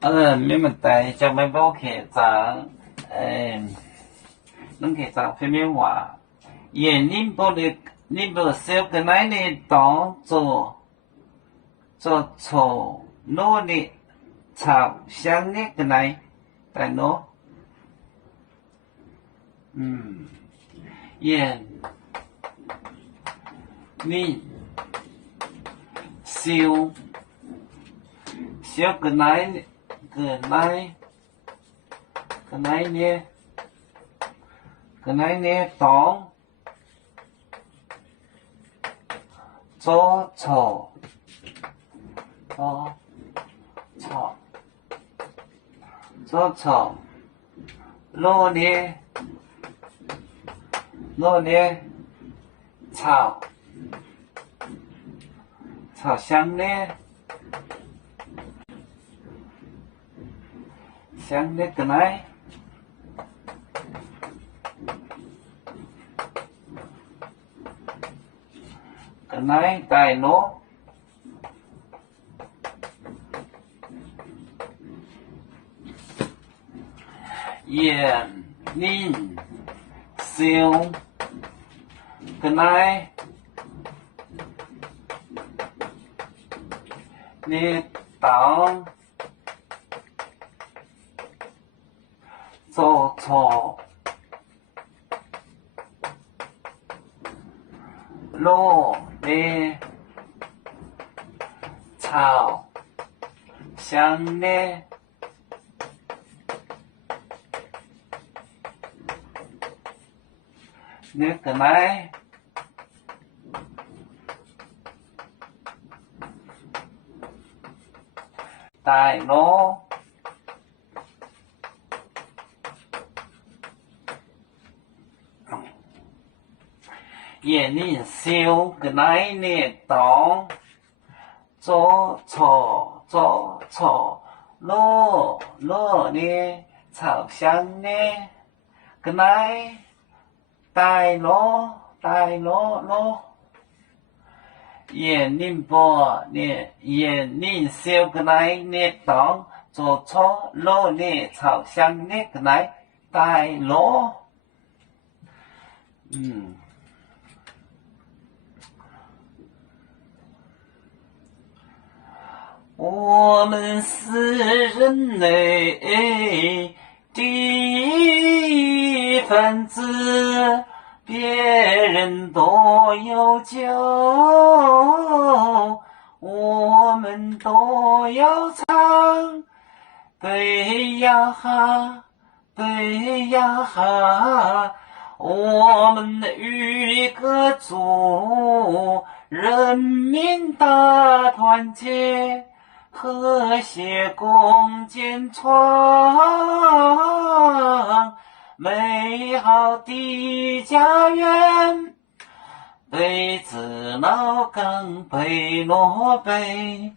没问题，就咪冇劇集，恁劇集片面話，恁無少個奶呢當做錯努力朝向呢個奶，但喏，恁少個奶呢當做錯努力朝向呢個奶。個奶大喏，恁少個奶呢當做錯努力朝向呢個奶大喏，恁少個奶呢當做錯努力朝向呢個奶大喏，恁少個奶呢當做錯努力朝向呢個奶大喏。我们是人类的一份子，别人都有救，我们都要唱。对呀哈，我们与各族人民大团结，和谐共建创美好的家园。贝子脑更贝诺贝